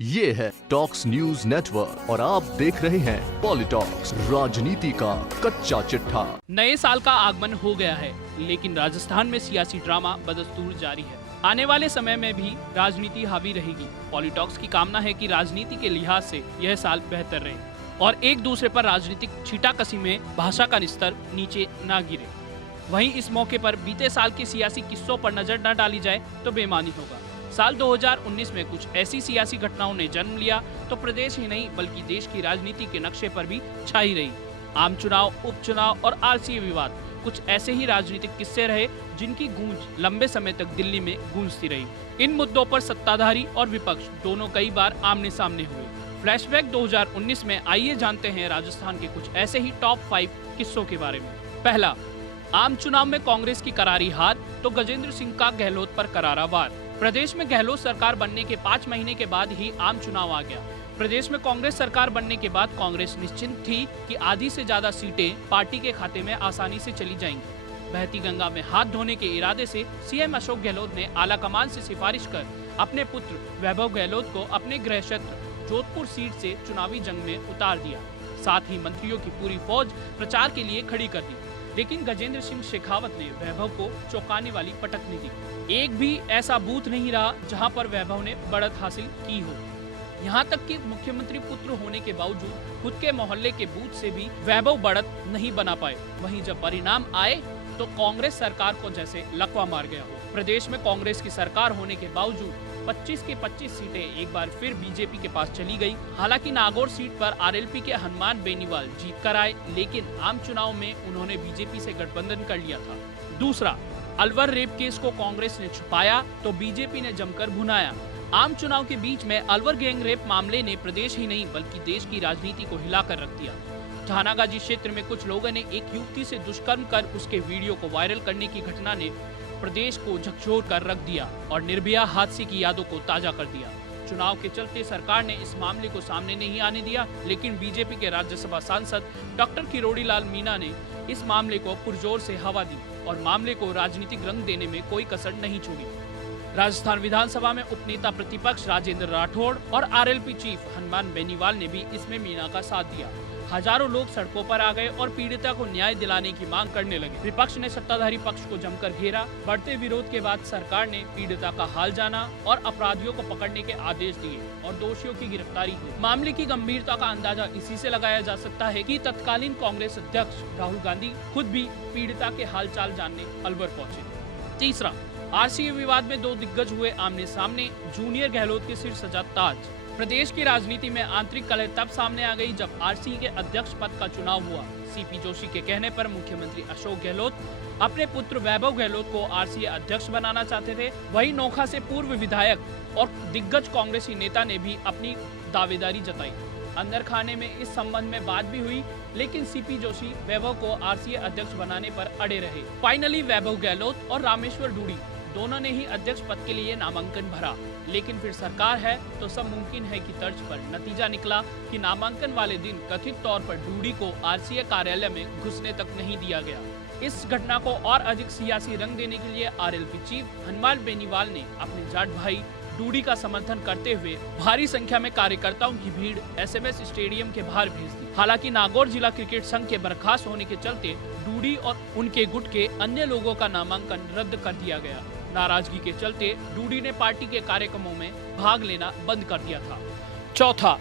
ये है talks news network और आप देख रहे हैं पॉलिटॉक्स, राजनीति का कच्चा चिट्ठा। नए साल का आगमन हो गया है, लेकिन राजस्थान में सियासी ड्रामा बदस्तूर जारी है। आने वाले समय में भी राजनीति हावी रहेगी। पॉलिटॉक्स की कामना है कि राजनीति के लिहाज से यह साल बेहतर रहे और एक दूसरे पर राजनीतिक छींटाकशी में भाषा का स्तर नीचे न गिरे। वहीं इस मौके पर बीते साल के सियासी किस्सों पर नजर न डाली जाए तो बेमानी होगा। साल 2019 में कुछ ऐसी सियासी घटनाओं ने जन्म लिया तो प्रदेश ही नहीं बल्कि देश की राजनीति के नक्शे पर भी छाई रही। आम चुनाव, उपचुनाव और आरसीए विवाद कुछ ऐसे ही राजनीतिक किस्से रहे जिनकी गूंज लंबे समय तक दिल्ली में गूंजती रही। इन मुद्दों पर सत्ताधारी और विपक्ष दोनों कई बार आमने सामने हुए। फ्लैशबैक 2019 में आइए जानते हैं राजस्थान के कुछ ऐसे ही टॉप 5 किस्सों के बारे में। पहला, आम चुनाव में कांग्रेस की करारी हार तो गजेंद्र सिंह का गहलोत पर करारा वार। प्रदेश में गहलोत सरकार बनने के 5 महीने के बाद ही आम चुनाव आ गया। प्रदेश में कांग्रेस सरकार बनने के बाद कांग्रेस निश्चिंत थी कि आधी से ज्यादा सीटें पार्टी के खाते में आसानी से चली जाएंगी। बहती गंगा में हाथ धोने के इरादे से सीएम अशोक गहलोत ने आलाकमान से सिफारिश कर अपने पुत्र वैभव गहलोत को अपने गृह क्षेत्र जोधपुर सीट से चुनावी जंग में उतार दिया। साथ ही मंत्रियों की पूरी फौज प्रचार के लिए खड़ी कर दी। लेकिन गजेंद्र सिंह शेखावत ने वैभव को चौंकाने वाली पटकनी दी। एक भी ऐसा बूथ नहीं रहा जहां पर वैभव ने बढ़त हासिल की हो। यहां तक कि मुख्यमंत्री पुत्र होने के बावजूद खुद के मोहल्ले के बूथ से भी वैभव बढ़त नहीं बना पाए। वहीं जब परिणाम आए तो कांग्रेस सरकार को जैसे लकवा मार गया हो। प्रदेश में कांग्रेस की सरकार होने के बावजूद 25 की 25 सीटें एक बार फिर बीजेपी के पास चली गई। हालांकि नागौर सीट पर आरएलपी के हनुमान बेनीवाल जीत कर आए, लेकिन आम चुनाव में उन्होंने बीजेपी से गठबंधन कर लिया था। दूसरा, अलवर रेप केस को कांग्रेस ने छुपाया तो बीजेपी ने जमकर भुनाया। आम चुनाव के बीच में अलवर गैंग रेप मामले ने प्रदेश ही नहीं बल्कि देश की राजनीति को हिलाकर रख दिया। थानागाजी क्षेत्र में कुछ लोगों ने एक युवती से दुष्कर्म कर उसके वीडियो को वायरल करने की घटना ने प्रदेश को झकझोर कर रख दिया और निर्भया हादसे की यादों को ताजा कर दिया। चुनाव के चलते सरकार ने इस मामले को सामने नहीं आने दिया, लेकिन बीजेपी के राज्यसभा सांसद डॉक्टर किरोड़ी लाल मीणा ने इस मामले को पुरजोर से हवा दी और मामले को राजनीतिक रंग देने में कोई कसर नहीं छोड़ी। राजस्थान विधानसभा में उपनेता प्रतिपक्ष राजेंद्र राठौड़ और आरएलपी चीफ हनुमान बेनीवाल ने भी इसमें मीणा का साथ दिया। हजारों लोग सड़कों पर आ गए और पीड़िता को न्याय दिलाने की मांग करने लगे। विपक्ष ने सत्ताधारी पक्ष को जमकर घेरा। बढ़ते विरोध के बाद सरकार ने पीड़िता का हाल जाना और अपराधियों को पकड़ने के आदेश दिए और दोषियों की गिरफ्तारी हुई। मामले की गंभीरता का अंदाजा इसी से लगाया जा सकता है कि तत्कालीन कांग्रेस अध्यक्ष राहुल गांधी खुद भी पीड़िता के हालचाल जानने अलवर पहुँचे। तीसरा, आरसीए विवाद में 2 दिग्गज हुए आमने सामने, जूनियर गहलोत के सिर सजा ताज। प्रदेश की राजनीति में आंतरिक कलह तब सामने आ गई जब आरसीए के अध्यक्ष पद का चुनाव हुआ। सीपी जोशी के कहने पर मुख्यमंत्री अशोक गहलोत अपने पुत्र वैभव गहलोत को आरसीए अध्यक्ष बनाना चाहते थे। वहीं नोखा से पूर्व विधायक और दिग्गज कांग्रेसी नेता ने भी अपनी दावेदारी जताई। अंदर खाने में इस संबंध में बात भी हुई, लेकिन सीपी जोशी वैभव को आरसीए अध्यक्ष बनाने पर अड़े रहे। फाइनली वैभव गहलोत और रामेश्वर डूडी दोनों ने ही अध्यक्ष पद के लिए नामांकन भरा, लेकिन फिर सरकार है तो सब मुमकिन है की तर्ज पर नतीजा निकला कि नामांकन वाले दिन कथित तौर पर डूडी को आरसीए कार्यालय में घुसने तक नहीं दिया गया। इस घटना को और अधिक सियासी रंग देने के लिए आरएलपी चीफ हनुमान बेनीवाल ने अपने जाट भाई डूडी का समर्थन करते हुए भारी संख्या में कार्यकर्ताओं की भीड़ एसएमएस स्टेडियम के बाहर भेज दी। हालांकि नागौर जिला क्रिकेट संघ के बर्खास्त होने के चलते डूडी और उनके गुट के अन्य लोगों का नामांकन रद्द कर दिया गया। नाराजगी के चलते डूडी ने पार्टी के कार्यक्रमों में भाग लेना बंद कर दिया था। चौथा,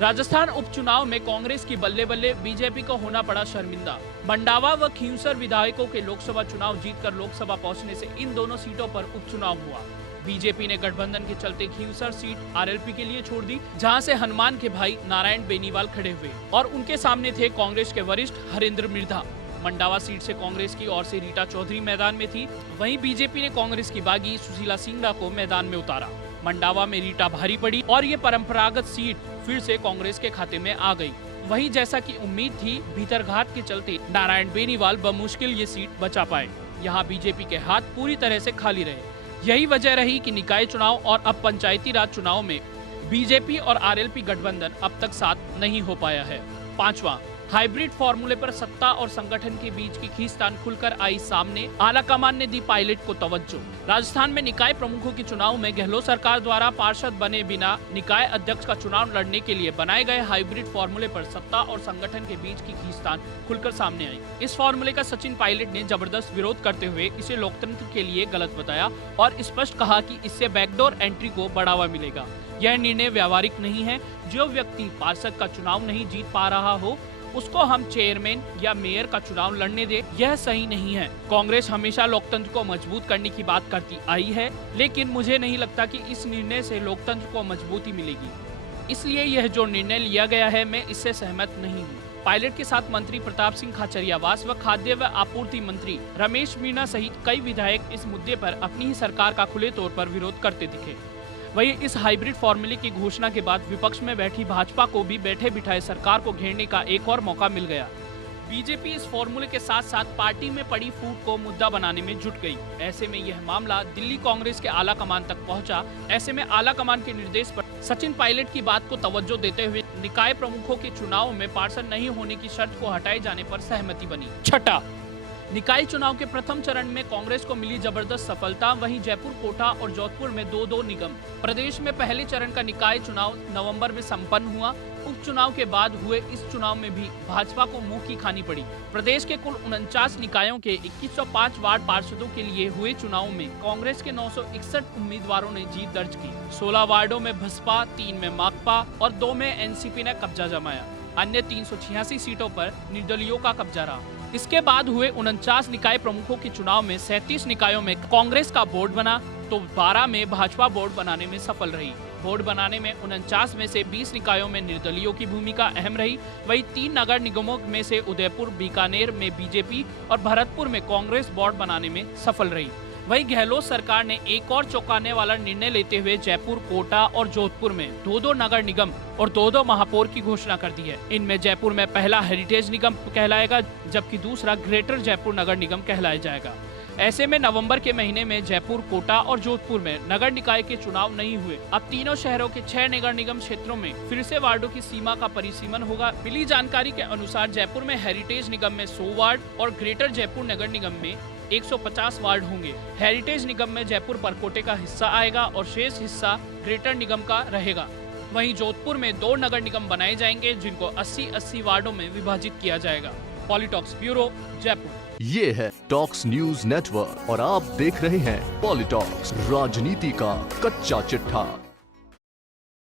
राजस्थान उपचुनाव में कांग्रेस की बल्ले बल्ले, बीजेपी को होना पड़ा शर्मिंदा। मंडावा व खींवसर विधायकों के लोकसभा चुनाव जीतकर लोकसभा पहुंचने से इन दोनों सीटों पर उपचुनाव हुआ। बीजेपी ने गठबंधन के चलते खींवसर सीट आरएलपी के लिए छोड़ दी, जहां से हनुमान के भाई नारायण बेनीवाल खड़े हुए और उनके सामने थे कांग्रेस के वरिष्ठ हरेंद्र मिर्धा। मंडावा सीट से कांग्रेस की ओर से रीटा चौधरी मैदान में थी। वहीं बीजेपी ने कांग्रेस की बागी सुशीला सिंगड़ा को मैदान में उतारा। मंडावा में रीटा भारी पड़ी और ये परंपरागत सीट फिर से कांग्रेस के खाते में आ गई। वहीं जैसा कि उम्मीद थी, भीतरघात के चलते नारायण बेनीवाल बमुश्किल ये सीट बचा पाए। यहाँ बीजेपी के हाथ पूरी तरह से खाली रहे। यही वजह रही कि निकाय चुनाव और अब पंचायती राज चुनाव में बीजेपी और आरएलपी गठबंधन अब तक साथ नहीं हो पाया है। पांचवा, हाइब्रिड फॉर्मूले पर सत्ता और संगठन के बीच की खींचतान खुलकर आई सामने, आलाकमान ने दी पायलट को तवज्जो। राजस्थान में निकाय प्रमुखों के चुनाव में गहलोत सरकार द्वारा पार्षद बने बिना निकाय अध्यक्ष का चुनाव लड़ने के लिए बनाए गए हाइब्रिड फॉर्मूले पर सत्ता और संगठन के बीच की खींचतान खुलकर सामने आई। इस फॉर्मूले का सचिन पायलट ने जबरदस्त विरोध करते हुए इसे लोकतंत्र के लिए गलत बताया और स्पष्ट कहा कि इससे बैकडोर एंट्री को बढ़ावा मिलेगा। यह निर्णय व्यावहारिक नहीं है। जो व्यक्ति पार्षद का चुनाव नहीं जीत पा रहा हो उसको हम चेयरमैन या मेयर का चुनाव लड़ने दे, यह सही नहीं है। कांग्रेस हमेशा लोकतंत्र को मजबूत करने की बात करती आई है, लेकिन मुझे नहीं लगता कि इस निर्णय से लोकतंत्र को मजबूती मिलेगी। इसलिए यह जो निर्णय लिया गया है, मैं इससे सहमत नहीं हूँ। पायलट के साथ मंत्री प्रताप सिंह खाचरियावास व खाद्य व आपूर्ति मंत्री रमेश मीणा सहित कई विधायक इस मुद्दे पर अपनी ही सरकार का खुले तौर पर विरोध करते दिखे। वहीं इस हाइब्रिड फॉर्मूले की घोषणा के बाद विपक्ष में बैठी भाजपा को भी बैठे बिठाए सरकार को घेरने का एक और मौका मिल गया। बीजेपी इस फॉर्मूले के साथ साथ पार्टी में पड़ी फूट को मुद्दा बनाने में जुट गई। ऐसे में यह मामला दिल्ली कांग्रेस के आला कमान तक पहुंचा। ऐसे में आला कमान के निर्देश पर सचिन पायलट की बात को तवज्जो देते हुए निकाय प्रमुखों के चुनाव में पार्षद नहीं होने की शर्त को हटाए जाने पर सहमति बनी। छठा, निकाय चुनाव के प्रथम चरण में कांग्रेस को मिली जबरदस्त सफलता। वहीं जयपुर, कोटा और जोधपुर में 2-2 निगम। प्रदेश में पहले चरण का निकाय चुनाव नवंबर में संपन्न हुआ। उपचुनाव के बाद हुए इस चुनाव में भी भाजपा को मुंह की खानी पड़ी। प्रदेश के कुल 49 निकायों के 2105 वार्ड पार्षदों के लिए हुए चुनाव में कांग्रेस के 961 उम्मीदवारों ने जीत दर्ज की। 16 वार्डों में बसपा, 3 में माकपा और 2 में एनसीपी ने कब्जा जमाया। अन्य 386 सीटों पर निर्दलीयों का कब्जा रहा। इसके बाद हुए 49 निकाय प्रमुखों के चुनाव में 37 निकायों में कांग्रेस का बोर्ड बना तो 12 में भाजपा बोर्ड बनाने में सफल रही। बोर्ड बनाने में 49 में से 20 निकायों में निर्दलीयों की भूमिका अहम रही। वहीं 3 नगर निगमों में से उदयपुर, बीकानेर में बीजेपी और भरतपुर में कांग्रेस बोर्ड बनाने में सफल रही। वहीं गहलोत सरकार ने एक और चौंकाने वाला निर्णय लेते हुए जयपुर, कोटा और जोधपुर में 2-2 नगर निगम और 2-2 महापौर की घोषणा कर दी है। इनमें जयपुर में पहला हेरिटेज निगम कहलाएगा, जबकि दूसरा ग्रेटर जयपुर नगर निगम कहलाया जाएगा। ऐसे में नवंबर के महीने में जयपुर, कोटा और जोधपुर में नगर निकाय के चुनाव नहीं हुए। अब तीनों शहरों के 6 नगर निगम क्षेत्रों में फिर से वार्डों की सीमा का परिसीमन होगा। मिली जानकारी के अनुसार जयपुर में हेरिटेज निगम में 100 वार्ड और ग्रेटर जयपुर नगर निगम में 150 वार्ड होंगे। हेरिटेज निगम में जयपुर परकोटे का हिस्सा आएगा और शेष हिस्सा ग्रेटर निगम का रहेगा। वहीं जोधपुर में 2 नगर निगम बनाए जाएंगे, जिनको 80-80 वार्डों में विभाजित किया जाएगा। पॉलिटॉक्स ब्यूरो, जयपुर। ये है टॉक्स न्यूज नेटवर्क और आप देख रहे हैं पॉलिटॉक्स, राजनीति का कच्चा चिट्ठा।